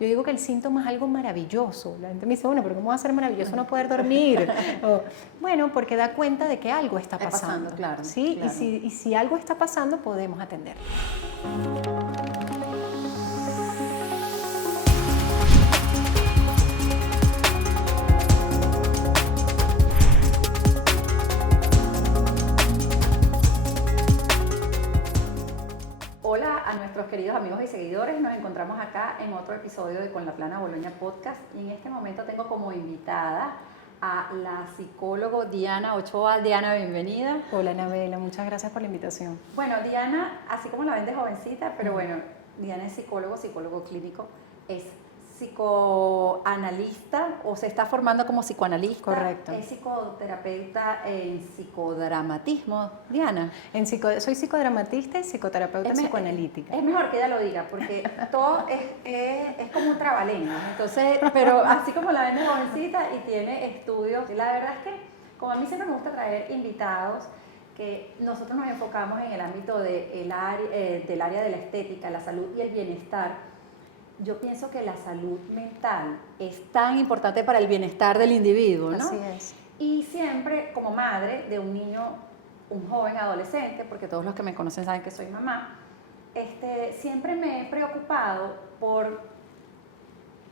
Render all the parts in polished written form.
Yo digo que el síntoma es algo maravilloso. La gente me dice, bueno, pero ¿cómo va a ser maravilloso no poder dormir? O, bueno, porque da cuenta de que algo está pasando. Claro, ¿sí? claro. Y si algo está pasando, podemos atenderlo. Hola a nuestros queridos amigos y seguidores, nos encontramos acá en otro episodio de Con la Plana Boloña Podcast y en este momento tengo como invitada a la psicóloga Diana Ochoa. Diana, bienvenida. Hola, Anabela, muchas gracias por la invitación. Bueno, Diana, así como la ven de jovencita, pero bueno, Diana es psicólogo clínico, es psicoanalista o se está formando como psicoanalista. Correcto. Es psicoterapeuta en psicodramatismo, Diana. Soy psicodramatista y psicoterapeuta psicoanalítica. Es mejor que ella lo diga, porque todo es como un trabalenguas. Entonces, pero así como la ven de jovencita y tiene estudios, la verdad es que como a mí siempre me gusta traer invitados, que nosotros nos enfocamos en el ámbito del área de la estética, la salud y el bienestar. Yo pienso que la salud mental es tan importante para el bienestar del individuo, ¿no? Así es. Y siempre, como madre de un niño, un joven adolescente, porque todos los que me conocen saben que soy mamá, siempre me he preocupado por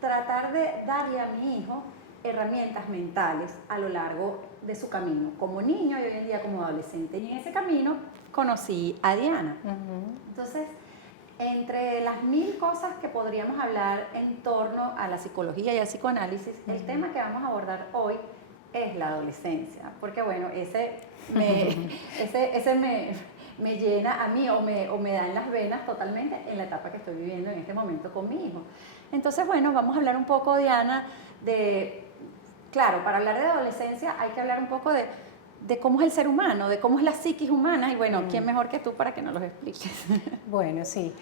tratar de darle a mi hijo herramientas mentales a lo largo de su camino, como niño y hoy en día como adolescente. Y en ese camino conocí a Diana. Entonces, entre las mil cosas que podríamos hablar en torno a la psicología y al psicoanálisis, el tema que vamos a abordar hoy es la adolescencia, porque bueno, ese me llena a mí o me da en las venas totalmente en la etapa que estoy viviendo en este momento con mi hijo. Entonces, bueno, vamos a hablar un poco, Diana, claro, para hablar de adolescencia hay que hablar un poco de cómo es el ser humano, de cómo es la psiquis humana, y bueno, ¿quién mejor que tú para que nos los expliques? Bueno, sí.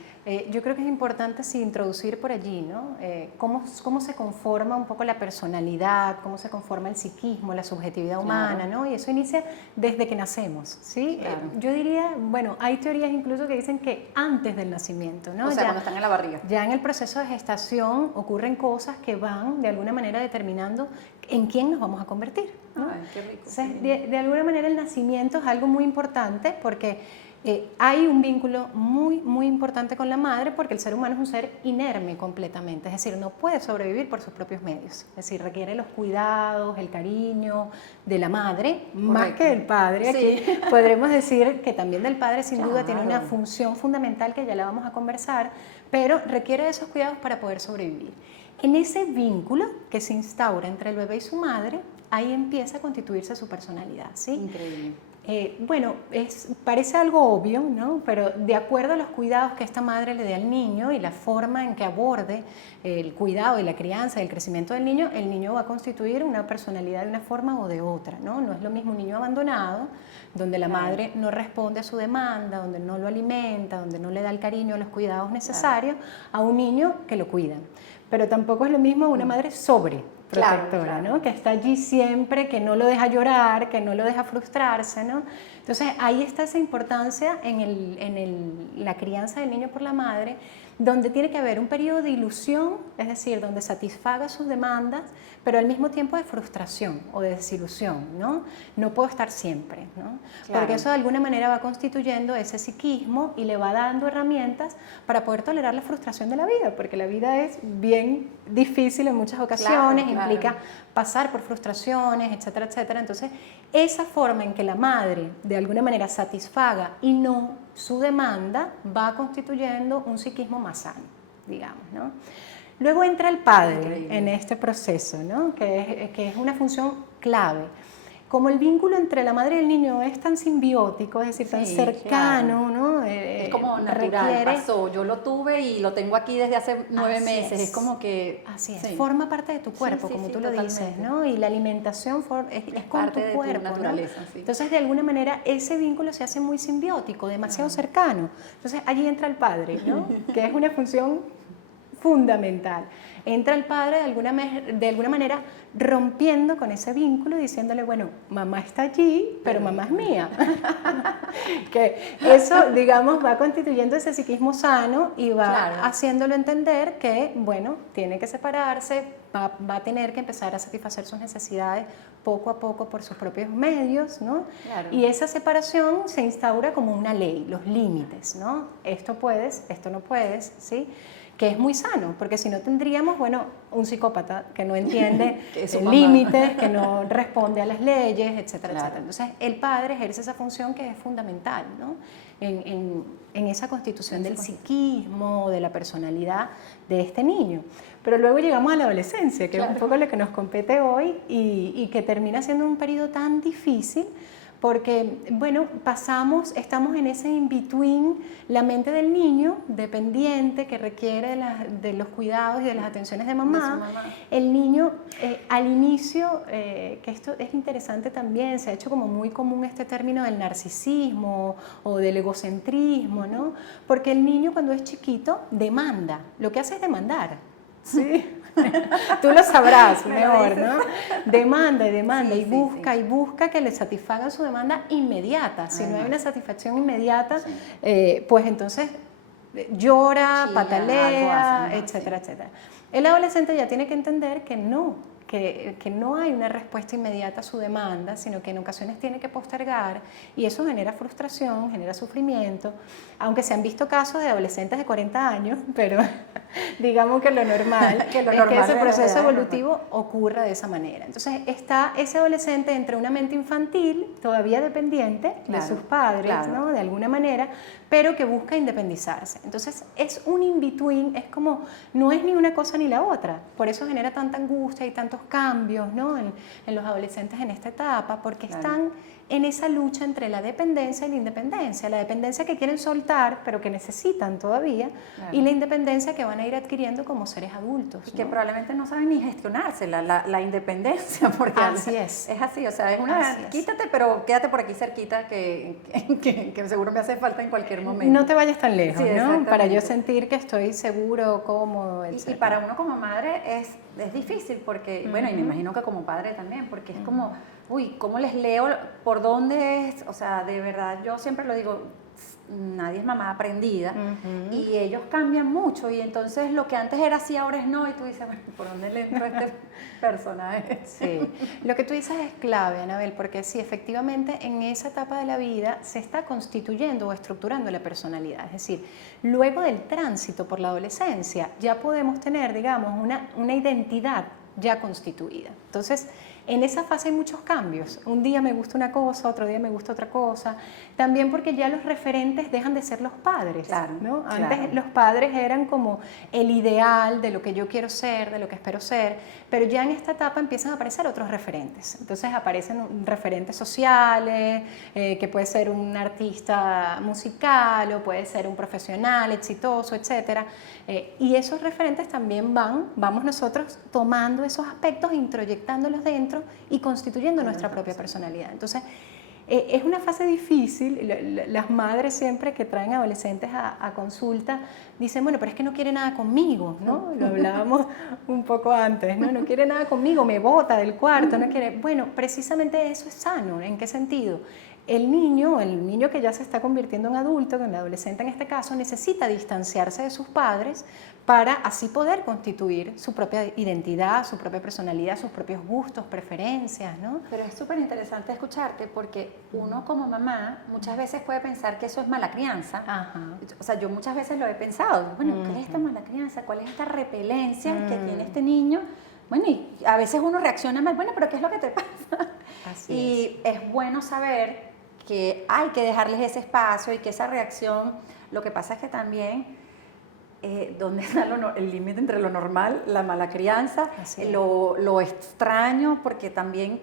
Yo creo que es importante introducir por allí, ¿no? Cómo se conforma un poco la personalidad, cómo se conforma el psiquismo, la subjetividad humana, ¿no? Y eso inicia desde que nacemos, ¿sí? Claro. Yo diría, bueno, hay teorías incluso que dicen que antes del nacimiento, ¿no? O sea, cuando están en la barriga. Ya en el proceso de gestación ocurren cosas que van de alguna manera determinando en quién nos vamos a convertir, ¿no? Ay, qué rico. Entonces, de alguna manera el nacimiento es algo muy importante porque hay un vínculo muy, muy importante con la madre porque el ser humano es un ser inerme completamente, es decir, no puede sobrevivir por sus propios medios, es decir, requiere los cuidados, el cariño de la madre, más que del padre. Sí. Aquí podremos decir que también del padre sin duda Claro. tiene una función fundamental que ya la vamos a conversar, pero requiere de esos cuidados para poder sobrevivir. En ese vínculo que se instaura entre el bebé y su madre, ahí empieza a constituirse su personalidad, ¿sí? Increíble. Bueno, parece algo obvio, ¿no? Pero de acuerdo a los cuidados que esta madre le dé al niño y la forma en que aborde el cuidado y la crianza y el crecimiento del niño, el niño va a constituir una personalidad de una forma o de otra, ¿no? No es lo mismo un niño abandonado, donde la madre no responde a su demanda, donde no lo alimenta, donde no le da el cariño, los cuidados necesarios, a un niño que lo cuidan. Pero tampoco es lo mismo una madre sobreprotectora, ¿no? Que está allí siempre, que no lo deja llorar, que no lo deja frustrarse, ¿no? Entonces ahí está esa importancia en la crianza del niño por la madre, donde tiene que haber un periodo de ilusión, es decir, donde satisfaga sus demandas, pero al mismo tiempo de frustración o de desilusión, ¿no? No puedo estar siempre, ¿no? Claro. Porque eso de alguna manera va constituyendo ese psiquismo y le va dando herramientas para poder tolerar la frustración de la vida, porque la vida es bien difícil en muchas ocasiones, Claro. implica pasar por frustraciones, etcétera, etcétera. Entonces, esa forma en que la madre de alguna manera satisfaga y no su demanda va constituyendo un psiquismo más sano, digamos, ¿no? Luego entra el padre. Increíble. En este proceso, ¿no? que es una función clave. Como el vínculo entre la madre y el niño es tan simbiótico, es decir, tan cercano, claro. ¿no? Es como natural, pasó, yo lo tuve y lo tengo aquí desde hace 9 meses, es como que... Así es, forma parte de tu cuerpo, como tú lo dices, ¿no? Y la alimentación es con parte tu de cuerpo, tu naturaleza, ¿no? sí. Entonces, de alguna manera, ese vínculo se hace muy simbiótico, demasiado cercano. Entonces, allí entra el padre, ¿no? Que es una función fundamental. Entra el padre de alguna manera rompiendo con ese vínculo, diciéndole, bueno, mamá está allí, pero mamá es mía. Que eso, digamos, va constituyendo ese psiquismo sano y va haciéndolo entender que, bueno, tiene que separarse, va a tener que empezar a satisfacer sus necesidades poco a poco por sus propios medios, ¿no? Claro. Y esa separación se instaura como una ley, los límites, ¿no? Esto puedes, esto no puedes, ¿sí? Que es muy sano, porque si no tendríamos, bueno, un psicópata que no entiende límites, que no responde a las leyes, etcétera, etcétera. Entonces, el padre ejerce esa función que es fundamental, ¿no? En esa constitución del psiquismo, de la personalidad de este niño. Pero luego llegamos a la adolescencia, que es un poco lo que nos compete hoy y que termina siendo un periodo tan difícil porque, bueno, estamos en ese in-between, la mente del niño, dependiente, que requiere de los cuidados y de las atenciones de mamá. El niño, al inicio, que esto es interesante también, se ha hecho como muy común este término del narcisismo o del egocentrismo, ¿no? Porque el niño cuando es chiquito demanda, lo que hace es demandar. Sí. Tú lo sabrás mejor, ¿no? Demanda y demanda y busca que le satisfagan su demanda inmediata. Si no hay una satisfacción inmediata, pues entonces llora, patalea, etcétera, etcétera. El adolescente ya tiene que entender que no hay una respuesta inmediata a su demanda, sino que en ocasiones tiene que postergar y eso genera frustración, genera sufrimiento, aunque se han visto casos de adolescentes de 40 años, pero digamos que lo normal es que ese proceso evolutivo ocurra de esa manera. Entonces está ese adolescente entre una mente infantil, todavía dependiente de sus padres, ¿no? De alguna manera, pero que busca independizarse. Entonces es un in-between, es como, no es ni una cosa ni la otra, por eso genera tanta angustia y tantos cambios, ¿no? en los adolescentes en esta etapa, porque están en esa lucha entre la dependencia y la independencia. La dependencia que quieren soltar, pero que necesitan todavía, y la independencia que van a ir adquiriendo como seres adultos. Y que probablemente no saben ni gestionarse la independencia, porque así es. Es así, o sea, es una, quítate, pero quédate por aquí cerquita, que seguro me hace falta en cualquier momento. No te vayas tan lejos, ¿no? Para yo sentir que estoy seguro, cómodo, etc. Y para uno como madre es difícil, porque, bueno, y me imagino que como padre también, porque es como, uy, ¿cómo les leo por dónde es? O sea, de verdad, yo siempre lo digo, nadie es mamá aprendida y ellos cambian mucho y entonces lo que antes era así ahora es no y tú dices, bueno, ¿por dónde le entro a este personaje? Sí, lo que tú dices es clave, Anabel, porque sí, efectivamente en esa etapa de la vida se está constituyendo o estructurando la personalidad, es decir, luego del tránsito por la adolescencia ya podemos tener, digamos, una identidad ya constituida. Entonces, en esa fase hay muchos cambios. Un día me gusta una cosa, otro día me gusta otra cosa. También porque ya los referentes dejan de ser los padres, ¿no? Antes los padres eran como el ideal de lo que yo quiero ser, de lo que espero ser, pero ya en esta etapa empiezan a aparecer otros referentes. Entonces aparecen referentes sociales, que puede ser un artista musical o puede ser un profesional exitoso, etc. Y esos referentes también vamos nosotros tomando esos aspectos e introyectándolos dentro y constituyendo nuestra propia personalidad. Entonces, es una fase difícil. Las madres siempre que traen adolescentes a consulta dicen, bueno, pero es que no quiere nada conmigo, ¿no? Lo hablábamos un poco antes, ¿no? No quiere nada conmigo, me bota del cuarto, no quiere... Bueno, precisamente eso es sano. ¿En qué sentido? El niño que ya se está convirtiendo en adulto, en adolescente en este caso, necesita distanciarse de sus padres para así poder constituir su propia identidad, su propia personalidad, sus propios gustos, preferencias, ¿no? Pero es súper interesante escucharte porque uno como mamá muchas veces puede pensar que eso es mala crianza. O sea, yo muchas veces lo he pensado. Bueno, ¿qué es esta mala crianza? ¿Cuál es esta repelencia que tiene este niño? Bueno, y a veces uno reacciona mal. Bueno, pero ¿qué es lo que te pasa? Así es bueno saber que hay que dejarles ese espacio y que esa reacción, lo que pasa es que también, ¿dónde está el límite entre lo normal, la mala crianza, lo extraño? Porque también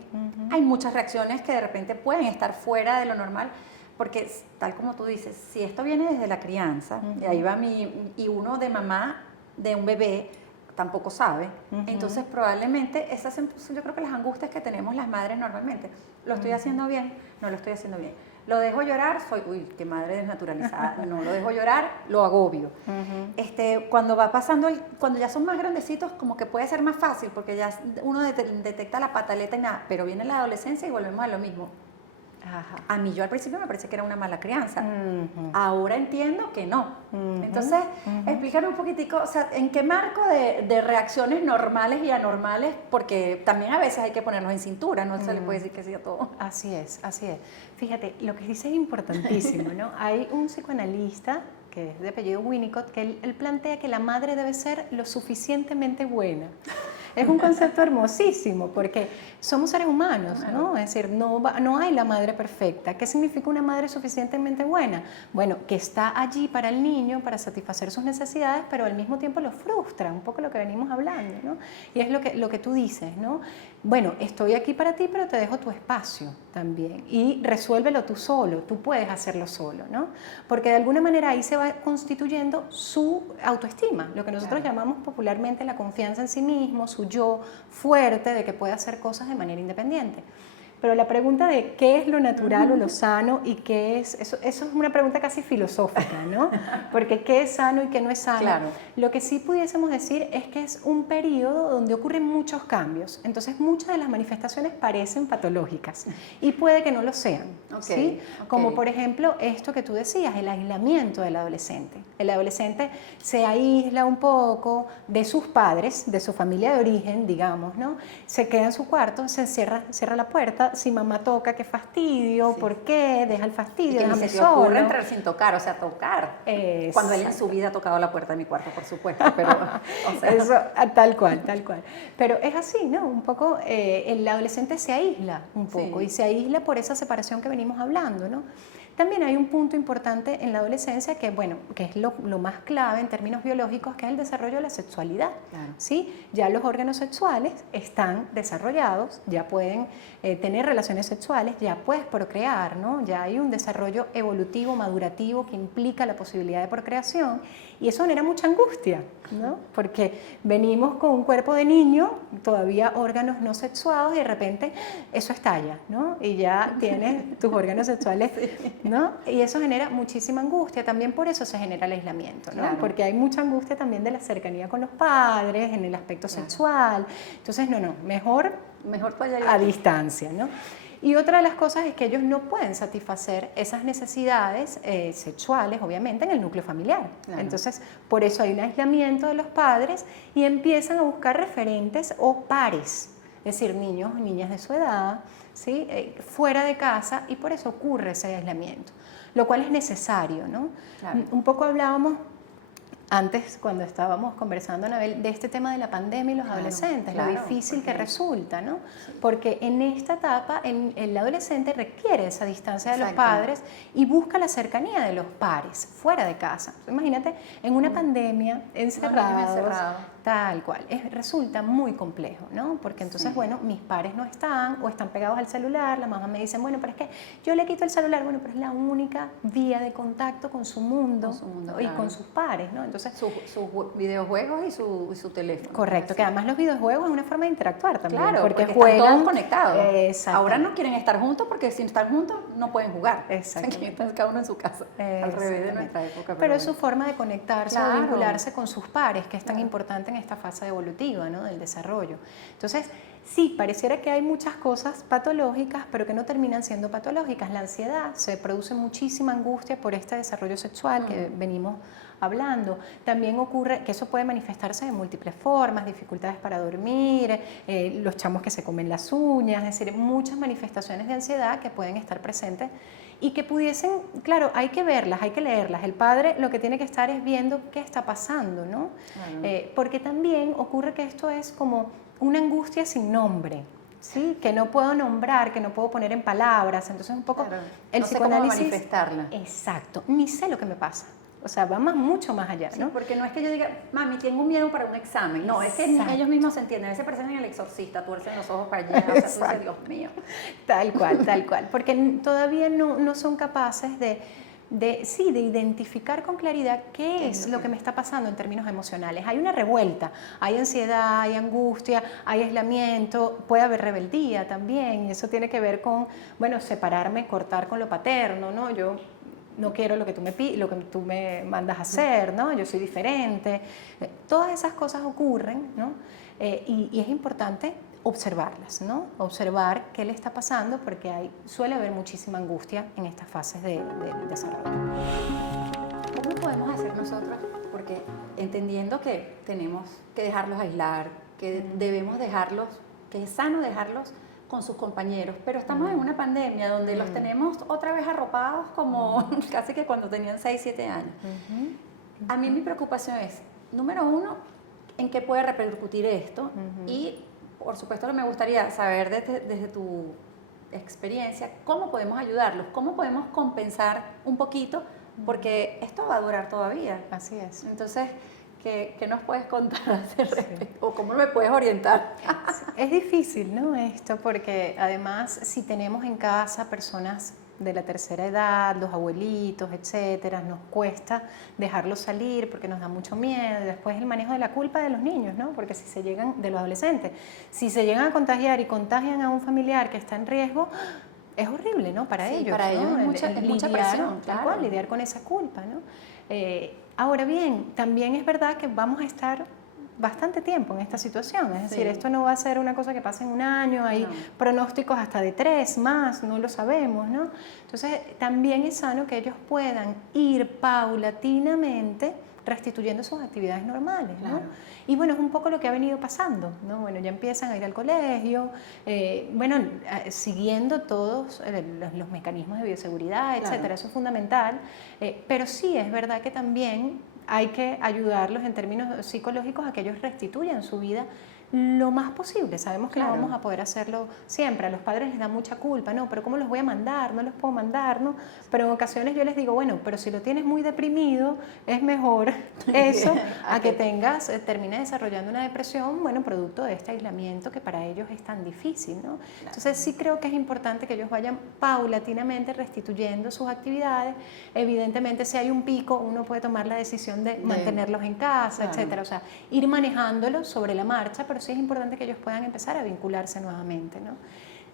hay muchas reacciones que de repente pueden estar fuera de lo normal, porque tal como tú dices, si esto viene desde la crianza, y ahí va y uno de mamá de un bebé tampoco sabe, entonces probablemente esas yo creo que las angustias que tenemos las madres normalmente, ¿lo estoy haciendo bien? No lo estoy haciendo bien. Lo dejo llorar, uy, qué madre desnaturalizada. No lo dejo llorar, lo agobio. Cuando va pasando, cuando ya son más grandecitos, como que puede ser más fácil, porque ya uno detecta la pataleta y nada, pero viene la adolescencia y volvemos a lo mismo. Ajá. A mí yo al principio me parecía que era una mala crianza. Ahora entiendo que no. Entonces, explícame un poquitico, o sea, ¿en qué marco de reacciones normales y anormales? Porque también a veces hay que ponernos en cintura, no se le puede decir que sí a todo. Así es, así es. Fíjate, lo que dice es importantísimo, ¿no? Hay un psicoanalista que es de apellido Winnicott, que él plantea que la madre debe ser lo suficientemente buena. Es un concepto hermosísimo porque somos seres humanos, ¿no? Es decir, no hay la madre perfecta. ¿Qué significa una madre suficientemente buena? Bueno, que está allí para el niño, para satisfacer sus necesidades, pero al mismo tiempo lo frustra, un poco lo que venimos hablando, ¿no? Y es lo que tú dices, ¿no? Bueno, estoy aquí para ti, pero te dejo tu espacio también. Y resuélvelo tú solo, tú puedes hacerlo solo, ¿no? Porque de alguna manera ahí se va constituyendo su autoestima, lo que nosotros llamamos popularmente la confianza en sí mismo, su yo fuerte de que puede hacer cosas de manera independiente. Pero la pregunta de qué es lo natural o lo sano y qué es, eso es una pregunta casi filosófica, ¿no? Porque qué es sano y qué no es sano. Claro. Lo que sí pudiésemos decir es que es un periodo donde ocurren muchos cambios. Entonces muchas de las manifestaciones parecen patológicas y puede que no lo sean, ¿sí? Como por ejemplo esto que tú decías, el aislamiento del adolescente. El adolescente se aísla un poco de sus padres, de su familia de origen, digamos, ¿no? Se queda en su cuarto, cierra la puerta. Si mamá toca, qué fastidio, ¿por qué? Deja el fastidio, y que déjame ni se te solo. ocurre entrar sin tocar, o sea, tocar. Cuando él en su vida ha tocado la puerta de mi cuarto, por supuesto, pero... O sea. Eso, tal cual, tal cual. Pero es así, ¿no? Un poco, el adolescente se aísla un poco y se aísla por esa separación que venimos hablando, ¿no? También hay un punto importante en la adolescencia que, bueno, que es lo más clave en términos biológicos, que es el desarrollo de la sexualidad, ¿sí? Ya los órganos sexuales están desarrollados, ya pueden tener relaciones sexuales, ya puedes procrear, ¿no? Ya hay un desarrollo evolutivo, madurativo, que implica la posibilidad de procreación, y eso genera mucha angustia, ¿no? Porque venimos con un cuerpo de niño, todavía órganos no sexuados, y de repente eso estalla, ¿no? Y ya tienes tus órganos sexuales, ¿no? Y eso genera muchísima angustia, también por eso se genera el aislamiento, ¿no? Porque hay mucha angustia también de la cercanía con los padres, en el aspecto sexual. Entonces, mejor a distancia, ¿no? Y otra de las cosas es que ellos no pueden satisfacer esas necesidades sexuales, obviamente, en el núcleo familiar. Entonces, por eso hay un aislamiento de los padres y empiezan a buscar referentes o pares, es decir, niños o niñas de su edad, ¿sí? Fuera de casa, y por eso ocurre ese aislamiento, lo cual es necesario, ¿no? Un poco hablábamos antes, cuando estábamos conversando, Anabel, de este tema de la pandemia y los adolescentes, lo difícil que resulta, ¿no? Porque en esta etapa el adolescente requiere esa distancia de los padres y busca la cercanía de los pares, fuera de casa. Imagínate, en una pandemia, encerrados, tal cual. Resulta muy complejo, ¿no? Porque entonces, bueno, mis pares no están o están pegados al celular, la mamá me dice, bueno, pero es que yo le quito el celular, bueno, pero es la única vía de contacto con su mundo, y con sus pares, ¿no? Entonces, sus videojuegos y su teléfono. Correcto, que además los videojuegos es una forma de interactuar también. Claro, porque juegan están todos conectados. Ahora no quieren estar juntos porque si están juntos no pueden jugar. Exactamente. Cada uno en su casa. Al revés de nuestra época. Pero es su forma de conectarse o vincularse con sus pares, que es tan importante en esta fase evolutiva, ¿no? Del desarrollo. Entonces, sí, pareciera que hay muchas cosas patológicas, pero que no terminan siendo patológicas. La ansiedad, se produce muchísima angustia por este desarrollo sexual que venimos hablando. También ocurre que eso puede manifestarse de múltiples formas, dificultades para dormir, los chamos que se comen las uñas, es decir, muchas manifestaciones de ansiedad que pueden estar presentes y que pudiesen, claro, hay que verlas, hay que leerlas. El padre lo que tiene que estar es viendo qué está pasando, ¿no? Porque también ocurre que esto es como una angustia sin nombre, ¿sí? Que no puedo nombrar, que no puedo poner en palabras. Entonces un poco el psicoanálisis... No sé cómo manifestarla. Exacto, ni sé lo que me pasa. O sea, va mucho más allá, ¿no? Sí, porque no es que yo diga, mami, tengo miedo para un examen. No, es que ellos mismos se entienden. A veces parecen en el exorcista, tuercen los ojos para allá. O sea, tú dices, Dios mío. Tal cual, tal cual. Porque todavía no son capaces de sí, de identificar con claridad qué es lo que me está pasando en términos emocionales. Hay una revuelta, hay ansiedad, hay angustia, hay aislamiento, puede haber rebeldía también, y eso tiene que ver con, bueno, separarme, cortar con lo paterno, ¿no? Yo no quiero lo que tú me mandas a hacer, ¿no? Yo soy diferente. Todas esas cosas ocurren, ¿no? Y es importante observarlas, ¿no? Observar qué le está pasando, porque suele haber muchísima angustia en estas fases del desarrollo. ¿Cómo podemos hacer nosotros? Porque entendiendo que tenemos que dejarlos aislar, que debemos dejarlos, que es sano dejarlos con sus compañeros, pero estamos en una pandemia donde los tenemos otra vez arropados como casi que cuando tenían 6, 7 años. A mí mi preocupación es, número uno, en qué puede repercutir esto y, por supuesto, me gustaría saber desde tu experiencia cómo podemos ayudarlos, cómo podemos compensar un poquito, porque esto va a durar todavía. Así es. Entonces, ¿qué nos puedes contar al respecto? ¿O cómo me puedes orientar? Es difícil, ¿no? Esto, porque además, si tenemos en casa personas de la tercera edad, los abuelitos, etcétera, nos cuesta dejarlos salir porque nos da mucho miedo. Después el manejo de la culpa de los niños, ¿no? Porque de los adolescentes, si se llegan a contagiar y contagian a un familiar que está en riesgo, es horrible, ¿no? Para ellos, para ellos es mucha presión, claro. Lidiar con esa culpa, ¿no? Ahora bien, también es verdad que vamos a estar bastante tiempo en esta situación, es decir, esto no va a ser una cosa que pase en un año, hay pronósticos hasta de 3 más, no lo sabemos, ¿no? Entonces, también es sano que ellos puedan ir paulatinamente restituyendo sus actividades normales, ¿no? Claro. Y bueno, es un poco lo que ha venido pasando, ¿no? Bueno, ya empiezan a ir al colegio, siguiendo todos los mecanismos de bioseguridad, etcétera, claro. Eso es fundamental, pero sí es verdad que también hay que ayudarlos en términos psicológicos a que ellos restituyan su vida lo más posible. Sabemos que no vamos a poder hacerlo siempre. A los padres les da mucha culpa, ¿no? Pero ¿cómo los voy a mandar? No los puedo mandar, ¿no? Pero en ocasiones yo les digo, bueno, pero si lo tienes muy deprimido, es mejor eso a que termine desarrollando una depresión, bueno, producto de este aislamiento que para ellos es tan difícil, ¿no? Entonces sí creo que es importante que ellos vayan paulatinamente restituyendo sus actividades. Evidentemente, si hay un pico, uno puede tomar la decisión de mantenerlos en casa, etcétera. O sea, ir manejándolos sobre la marcha, pero sí es importante que ellos puedan empezar a vincularse nuevamente, ¿no?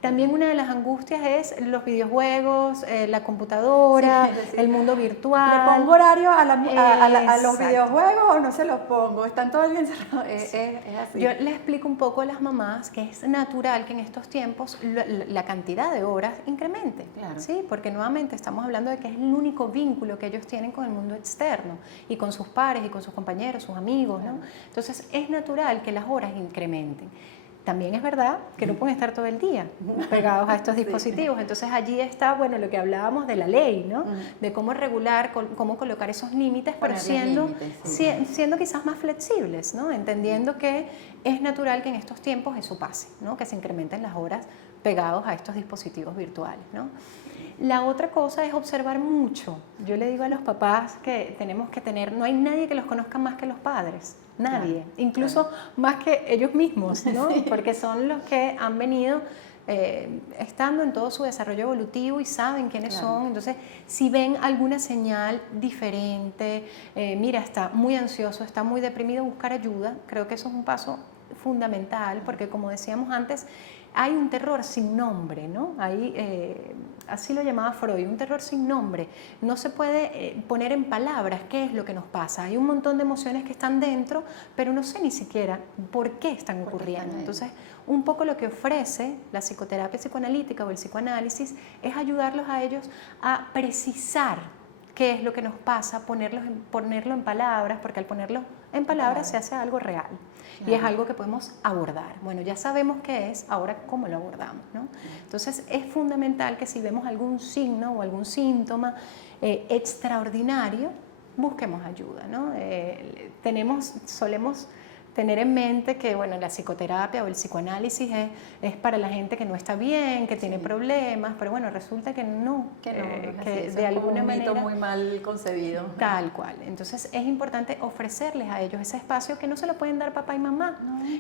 También una de las angustias es los videojuegos, la computadora, el mundo virtual. ¿Le pongo horario a los videojuegos o no se los pongo? ¿Están todo el día encerrados? Es así. Yo le explico un poco a las mamás que es natural que en estos tiempos la cantidad de horas incremente, claro. ¿Sí? Porque nuevamente estamos hablando de que es el único vínculo que ellos tienen con el mundo externo y con sus pares y con sus compañeros, sus amigos, ¿no? Entonces es natural que las horas incrementen. También es verdad que no pueden estar todo el día pegados a estos dispositivos. Entonces allí está, bueno, lo que hablábamos de la ley, ¿no? De cómo regular, cómo colocar esos límites, pero siendo quizás más flexibles, ¿no? Entendiendo que es natural que en estos tiempos eso pase, ¿no? Que se incrementen las horas pegados a estos dispositivos virtuales, ¿no? La otra cosa es observar mucho. Yo le digo a los papás que tenemos que no hay nadie que los conozca más que los padres, nadie, claro, incluso más que ellos mismos, ¿no? Sí. Porque son los que han venido estando en todo su desarrollo evolutivo y saben quiénes son. Entonces, si ven alguna señal diferente, mira, está muy ansioso, está muy deprimido, buscar ayuda, creo que eso es un paso fundamental, porque como decíamos antes, hay un terror sin nombre, ¿no? Así lo llamaba Freud, un terror sin nombre. No se puede poner en palabras qué es lo que nos pasa. Hay un montón de emociones que están dentro, pero no sé ni siquiera por qué están ocurriendo. Entonces, un poco lo que ofrece la psicoterapia psicoanalítica o el psicoanálisis es ayudarlos a ellos a precisar qué es lo que nos pasa, ponerlo en palabras, porque al ponerlo en palabras se hace algo real. Claro. Y es algo que podemos abordar. Bueno, ya sabemos qué es, ahora cómo lo abordamos, ¿no? Entonces es fundamental que si vemos algún signo o algún síntoma extraordinario, busquemos ayuda, ¿no? Solemos tener en mente que, bueno, la psicoterapia o el psicoanálisis es para la gente que no está bien, que tiene problemas, pero bueno, resulta que no, Que no, no es que así, eso de es como alguna un mito manera... muy mal concebido. Tal cual. Entonces es importante ofrecerles a ellos ese espacio que no se lo pueden dar papá y mamá,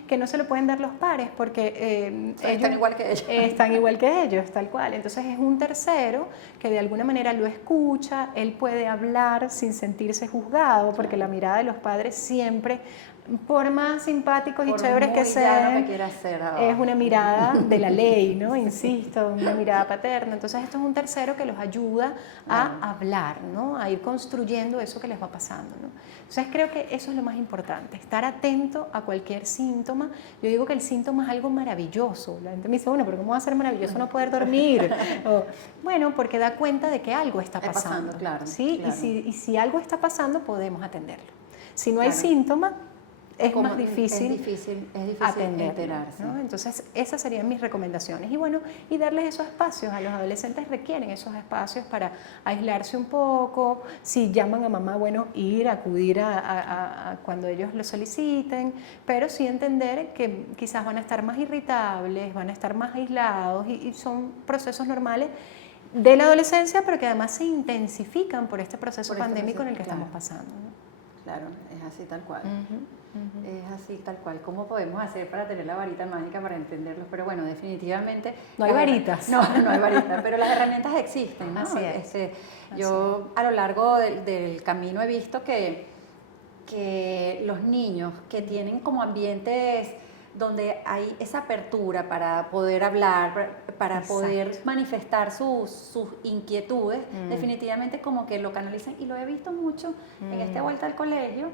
que no se lo pueden dar los pares, porque O sea, están igual que ellos. Están igual que ellos, tal cual. Entonces es un tercero que de alguna manera lo escucha, él puede hablar sin sentirse juzgado, porque la mirada de los padres siempre, por más simpáticos y Por chéveres que muy llano sean, que quiera ser, es una mirada de la ley, ¿no? Insisto, una mirada paterna. Entonces esto es un tercero que los ayuda a hablar, ¿no? A ir construyendo eso que les va pasando, ¿no? Entonces creo que eso es lo más importante, estar atento a cualquier síntoma. Yo digo que el síntoma es algo maravilloso. La gente me dice, bueno, pero ¿cómo va a ser maravilloso no poder dormir? O, bueno, porque da cuenta de que algo está pasando, claro, ¿sí? claro. Y si algo está pasando, podemos atenderlo. Si no hay Claro. síntoma, es Como más difícil, es difícil atenderlo, enterarse. ¿no? Entonces, esas serían mis recomendaciones. Y bueno, y darles esos espacios. A los adolescentes requieren esos espacios para aislarse un poco. Si llaman a mamá, bueno, acudir a cuando ellos lo soliciten, pero sí entender que quizás van a estar más irritables, van a estar más aislados y son procesos normales de la adolescencia, pero que además se intensifican por este proceso pandémico en el que estamos pasando, ¿no? Claro, es así tal cual. Es así tal cual. ¿Cómo podemos hacer para tener la varita mágica para entenderlo? Pero bueno, definitivamente... No hay varitas. No hay varitas, pero las herramientas existen, ¿no? Así es. Yo a lo largo del camino he visto que los niños que tienen como ambientes donde hay esa apertura para poder hablar, para poder manifestar sus inquietudes, definitivamente como que lo canalizan. Y lo he visto mucho en esta vuelta al colegio,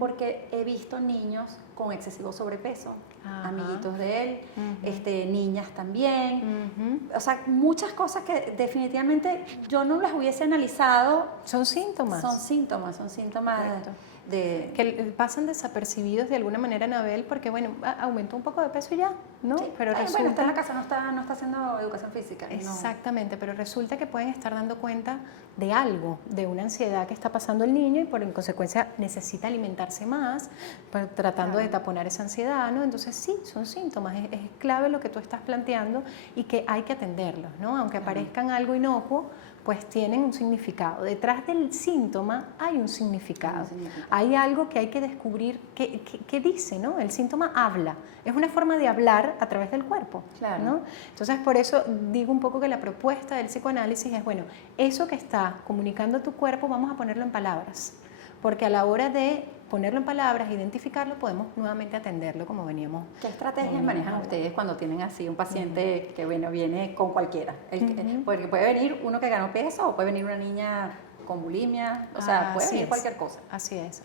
porque he visto niños con excesivo sobrepeso, amiguitos de él, niñas también. O sea, muchas cosas que definitivamente yo no las hubiese analizado. Son síntomas. Son síntomas. Correcto. Que pasan desapercibidos de alguna manera, Anabel, porque bueno, aumentó un poco de peso y ya, ¿no? Sí. Pero resulta... Bueno, está en la casa, no está haciendo educación física. Exactamente, pero resulta que pueden estar dando cuenta de algo, de una ansiedad que está pasando el niño y en consecuencia necesita alimentarse más, tratando de taponar esa ansiedad, ¿no? Entonces sí, son síntomas, es clave lo que tú estás planteando y que hay que atenderlos, ¿no? Aunque parezcan algo inocuo, pues tienen un significado. Detrás del síntoma hay un significado. Hay algo que hay que descubrir que dice, ¿no? El síntoma habla. Es una forma de hablar a través del cuerpo, ¿no? Entonces, por eso digo un poco que la propuesta del psicoanálisis es, bueno, eso que está comunicando tu cuerpo, vamos a ponerlo en palabras. Porque a la hora de ponerlo en palabras, identificarlo, podemos nuevamente atenderlo como veníamos. ¿Qué estrategias manejan ustedes cuando tienen así un paciente que bueno, viene con cualquiera? Porque puede venir uno que ganó peso o puede venir una niña con bulimia, o sea, puede venir cualquier cosa. Así es.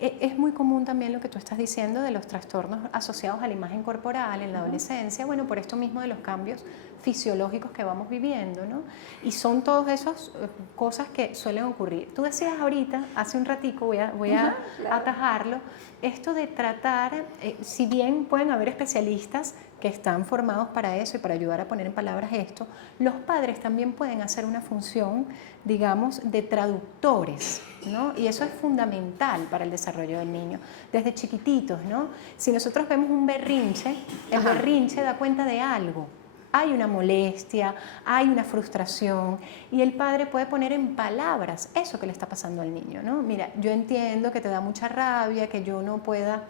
Es muy común también lo que tú estás diciendo de los trastornos asociados a la imagen corporal en la adolescencia, bueno, por esto mismo de los cambios fisiológicos que vamos viviendo, ¿no? Y son todas esas cosas que suelen ocurrir. Tú decías ahorita, hace un ratico, voy a atajarlo, esto de tratar, si bien pueden haber especialistas que están formados para eso y para ayudar a poner en palabras esto, los padres también pueden hacer una función, digamos, de traductores, ¿no? Y eso es fundamental para el desarrollo del niño, desde chiquititos, ¿no? Si nosotros vemos un berrinche, el berrinche da cuenta de algo. Hay una molestia, hay una frustración y el padre puede poner en palabras eso que le está pasando al niño, ¿no? Mira, yo entiendo que te da mucha rabia, que yo no pueda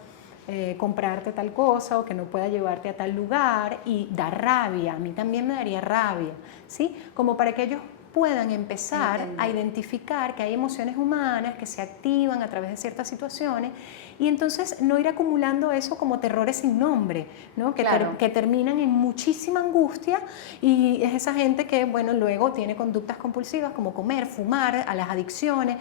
comprarte tal cosa o que no pueda llevarte a tal lugar y da rabia, a mí también me daría rabia, ¿sí? Como para que ellos puedan empezar a identificar que hay emociones humanas que se activan a través de ciertas situaciones y entonces no ir acumulando eso como terrores sin nombre, ¿no? Que terminan en muchísima angustia y es esa gente que, bueno, luego tiene conductas compulsivas como comer, fumar, a las adicciones,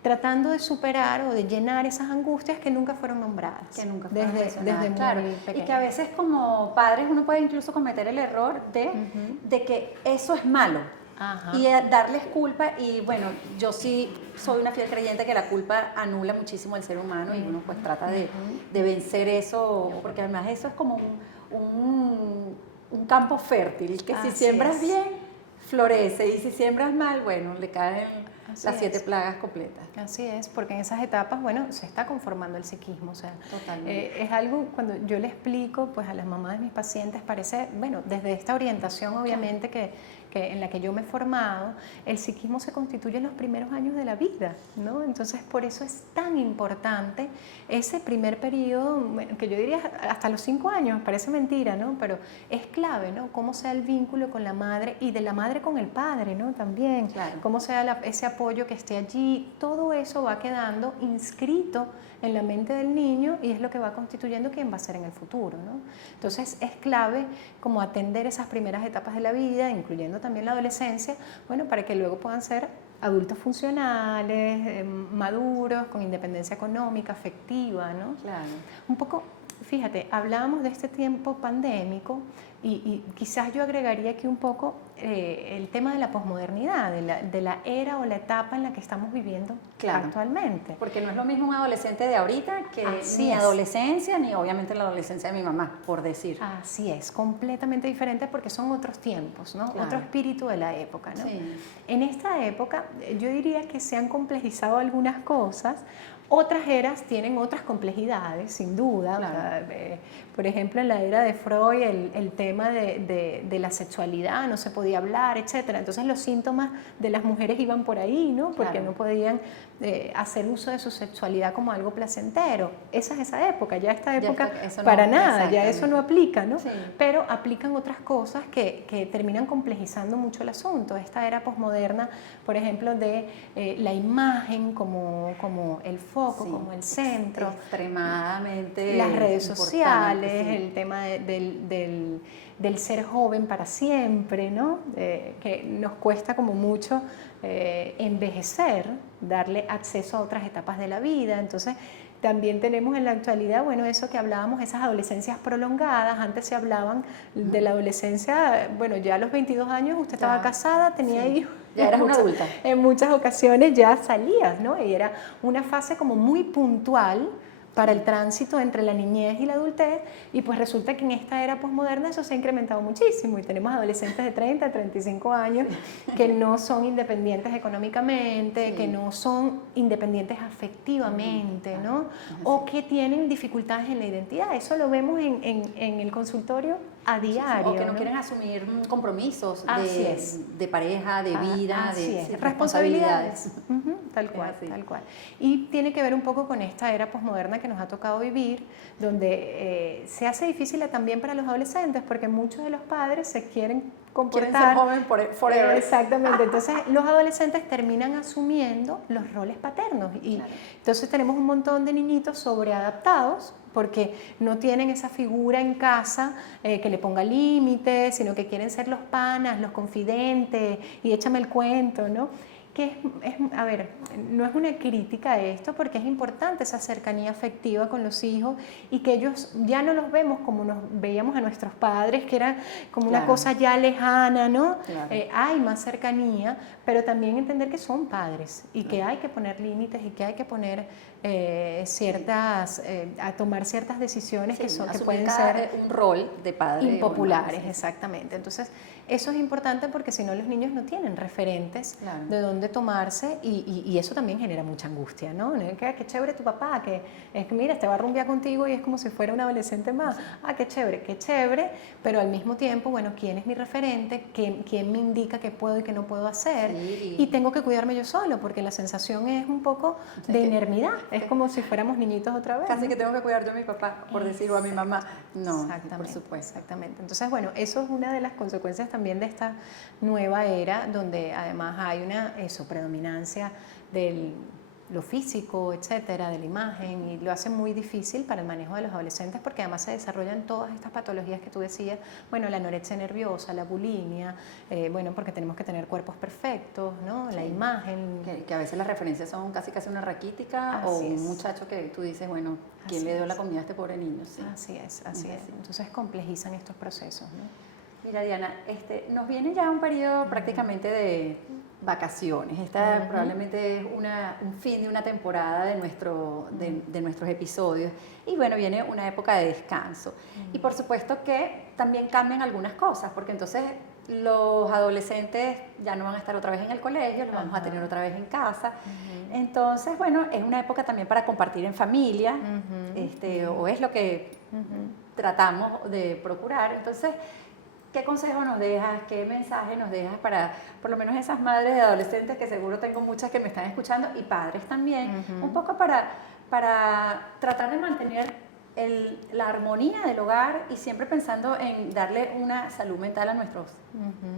tratando de superar o de llenar esas angustias que nunca fueron nombradas. Que nunca fueron desde muy pequeño. Y que a veces como padres uno puede incluso cometer el error de que eso es malo. Y darles culpa y bueno, yo sí soy una fiel creyente que la culpa anula muchísimo al ser humano y uno pues trata de vencer eso, porque además eso es como un campo fértil, que si siembras bien, florece y si siembras mal, bueno, le caen Así las 7 es. plagas completas. Así es, porque en esas etapas, bueno, se está conformando el psiquismo, o sea, Totalmente. es algo, cuando yo le explico, pues a las mamás de mis pacientes, parece, bueno, desde esta orientación obviamente que en la que yo me he formado, el psiquismo se constituye en los primeros años de la vida, ¿no? Entonces, por eso es tan importante ese primer periodo, bueno, que yo diría hasta los 5 años, parece mentira, ¿no? Pero es clave, ¿no? Cómo sea el vínculo con la madre y de la madre con el padre, ¿no? También, Claro. cómo sea ese apoyo que esté allí, todo eso va quedando inscrito en la mente del niño y es lo que va constituyendo quién va a ser en el futuro, ¿no? Entonces es clave como atender esas primeras etapas de la vida, incluyendo también la adolescencia, bueno, para que luego puedan ser adultos funcionales, maduros, con independencia económica, afectiva, ¿no? Claro. Un poco, fíjate, hablábamos de este tiempo pandémico y quizás yo agregaría aquí un poco el tema de la posmodernidad, de la era o la etapa en la que estamos viviendo actualmente. Porque no es lo mismo un adolescente de ahorita que Así mi es. adolescencia, ni obviamente la adolescencia de mi mamá, por decir. Así es, completamente diferente porque son otros tiempos, ¿no? Claro. Otro espíritu de la época, ¿no? Sí. En esta época yo diría que se han complejizado algunas cosas, otras eras tienen otras complejidades, sin duda. Claro. O sea, por ejemplo, en la era de Freud el tema de la sexualidad no se podía hablar, etc. Entonces los síntomas de las mujeres iban por ahí, ¿no? Porque Claro. no podían hacer uso de su sexualidad como algo placentero. Esa es esa época, ya esta época eso no, para nada, ya eso no aplica, ¿no? Sí. Pero aplican otras cosas que terminan complejizando mucho el asunto. Esta era posmoderna, por ejemplo, de la imagen como el foco, Sí. como el centro. Extremadamente Las redes sociales, sí. el tema del ser joven para siempre, ¿no? Que nos cuesta como mucho envejecer, darle acceso a otras etapas de la vida. Entonces, también tenemos en la actualidad, bueno, eso que hablábamos, esas adolescencias prolongadas. Antes se hablaban de la adolescencia, bueno, ya a los 22 años usted estaba casada, tenía hijos. Ya eras una adulta. En muchas ocasiones ya salías, ¿no? Y era una fase como muy puntual para el tránsito entre la niñez y la adultez, y pues resulta que en esta era posmoderna eso se ha incrementado muchísimo y tenemos adolescentes de 30, 35 años que no son independientes económicamente, Sí. que no son independientes afectivamente, ¿no? O que tienen dificultades en la identidad. Eso lo vemos en el consultorio a diario. O que no ¿no? quieren asumir compromisos Así es. de pareja, de vida, así de es. sí, Responsabilidades. Tal cual, así. tal cual. Y tiene que ver un poco con esta era posmoderna que nos ha tocado vivir, donde se hace difícil también para los adolescentes, porque muchos de los padres se quieren comportar. Quieren ser joven forever. Exactamente. Entonces, los adolescentes terminan asumiendo los roles paternos. Y entonces tenemos un montón de niñitos sobreadaptados porque no tienen esa figura en casa que le ponga límites, sino que quieren ser los panas, los confidentes y échame el cuento, ¿no? Que a ver, no es una crítica a esto porque es importante esa cercanía afectiva con los hijos y que ellos ya no los vemos como nos veíamos a nuestros padres, que era como una cosa ya lejana, ¿no? Hay más cercanía, pero también entender que son padres y que hay que poner límites y que hay que poner a tomar ciertas decisiones que pueden ser un rol de padre impopulares, exactamente. Entonces, eso es importante porque si no los niños no tienen referentes de dónde tomarse y eso también genera mucha angustia, ¿no? Qué chévere tu papá, que mira, te va a rumbear contigo y es como si fuera un adolescente más. Qué chévere, pero al mismo tiempo, bueno, ¿quién es mi referente? ¿Quién me indica qué puedo y qué no puedo hacer? Sí. Y tengo que cuidarme yo solo porque la sensación es un poco de inermidad. Es como si fuéramos niñitos otra vez. Casi que tengo que cuidar yo a mi papá, por decirlo a mi mamá. No, exactamente, por supuesto. Exactamente. Entonces, bueno, eso es una de las consecuencias también de esta nueva era, donde además hay una predominancia de lo físico, etcétera, de la imagen, y lo hace muy difícil para el manejo de los adolescentes porque además se desarrollan todas estas patologías que tú decías, bueno, la anorexia nerviosa, la bulimia, bueno, porque tenemos que tener cuerpos perfectos, ¿no? La imagen. Que a veces las referencias son casi una raquítica o un muchacho que tú dices, bueno, ¿quién le dio la comida a este pobre niño? Sí. Así es. Entonces complejizan estos procesos, ¿no? Mira, Diana, nos viene ya un periodo prácticamente de vacaciones. Esta probablemente es un fin de una temporada de nuestros episodios. Y bueno, viene una época de descanso. Y por supuesto que también cambian algunas cosas, porque entonces los adolescentes ya no van a estar otra vez en el colegio, los vamos a tener otra vez en casa. Entonces, bueno, es una época también para compartir en familia, o es lo que tratamos de procurar. Entonces, ¿qué consejo nos dejas? ¿Qué mensaje nos dejas para, por lo menos esas madres de adolescentes, que seguro tengo muchas que me están escuchando, y padres también, un poco para tratar de mantener la armonía del hogar y siempre pensando en darle una salud mental a nuestros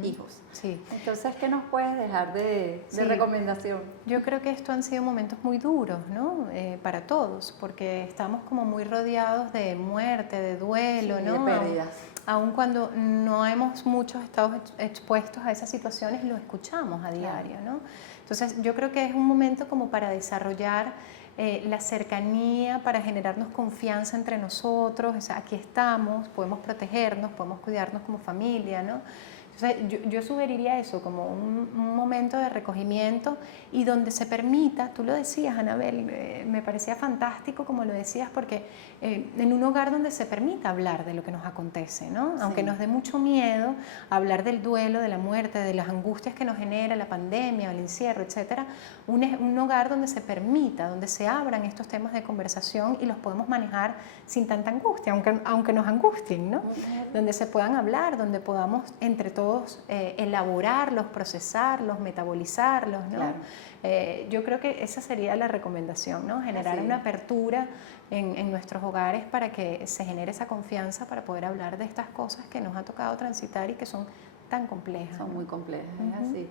hijos? Sí. Entonces, ¿qué nos puedes dejar de recomendación? Yo creo que estos han sido momentos muy duros, ¿no? Para todos, porque estamos como muy rodeados de muerte, de duelo, ¿no? De pérdidas. Aun cuando no hemos muchos estado expuestos a esas situaciones, lo escuchamos a diario, ¿no? Entonces, yo creo que es un momento como para desarrollar la cercanía, para generarnos confianza entre nosotros. O sea, aquí estamos, podemos protegernos, podemos cuidarnos como familia, ¿no? Entonces, yo sugeriría eso, como un momento de recogimiento y donde se permita, tú lo decías, Anabel, me parecía fantástico como lo decías, porque en un hogar donde se permita hablar de lo que nos acontece, ¿no? Aunque nos dé mucho miedo hablar del duelo, de la muerte, de las angustias que nos genera la pandemia, el encierro, etcétera, un hogar donde se permita, donde se abran estos temas de conversación y los podemos manejar sin tanta angustia, aunque nos angustien, ¿no? Donde se puedan hablar, donde podamos entre todos elaborarlos, procesarlos, metabolizarlos, ¿no? Claro. Yo creo que esa sería la recomendación, ¿no? Generar una apertura en nuestros hogares para que se genere esa confianza para poder hablar de estas cosas que nos ha tocado transitar y que son tan complejas. Son muy complejas, es así.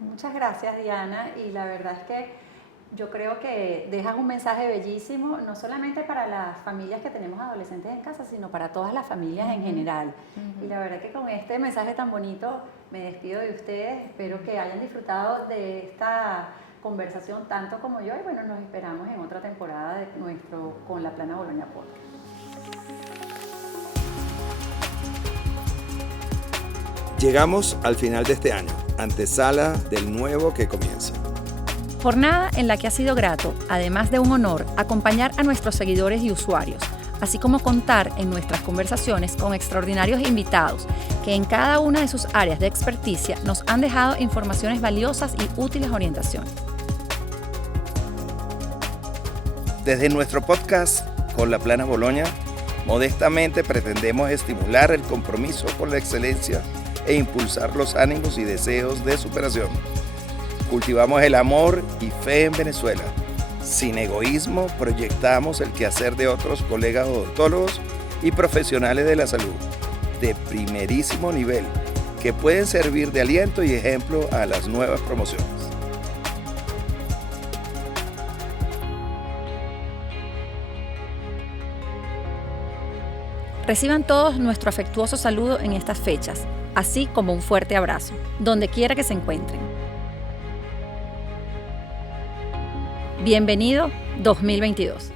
Muchas gracias, Diana, y la verdad es que yo creo que dejas un mensaje bellísimo, no solamente para las familias que tenemos adolescentes en casa, sino para todas las familias en general. Y la verdad que con este mensaje tan bonito me despido de ustedes. Espero que hayan disfrutado de esta conversación tanto como yo. Y bueno, nos esperamos en otra temporada de nuestro Con la Plana Boloña Podcast. Llegamos al final de este año, antesala del nuevo que comienza. Jornada en la que ha sido grato, además de un honor, acompañar a nuestros seguidores y usuarios, así como contar en nuestras conversaciones con extraordinarios invitados que en cada una de sus áreas de experticia nos han dejado informaciones valiosas y útiles orientaciones. Desde nuestro podcast Con la Plana Boloña, modestamente pretendemos estimular el compromiso con la excelencia e impulsar los ánimos y deseos de superación. Cultivamos el amor y fe en Venezuela. Sin egoísmo, proyectamos el quehacer de otros colegas odontólogos y profesionales de la salud, de primerísimo nivel, que pueden servir de aliento y ejemplo a las nuevas promociones. Reciban todos nuestro afectuoso saludo en estas fechas, así como un fuerte abrazo, donde quiera que se encuentren. Bienvenido 2022.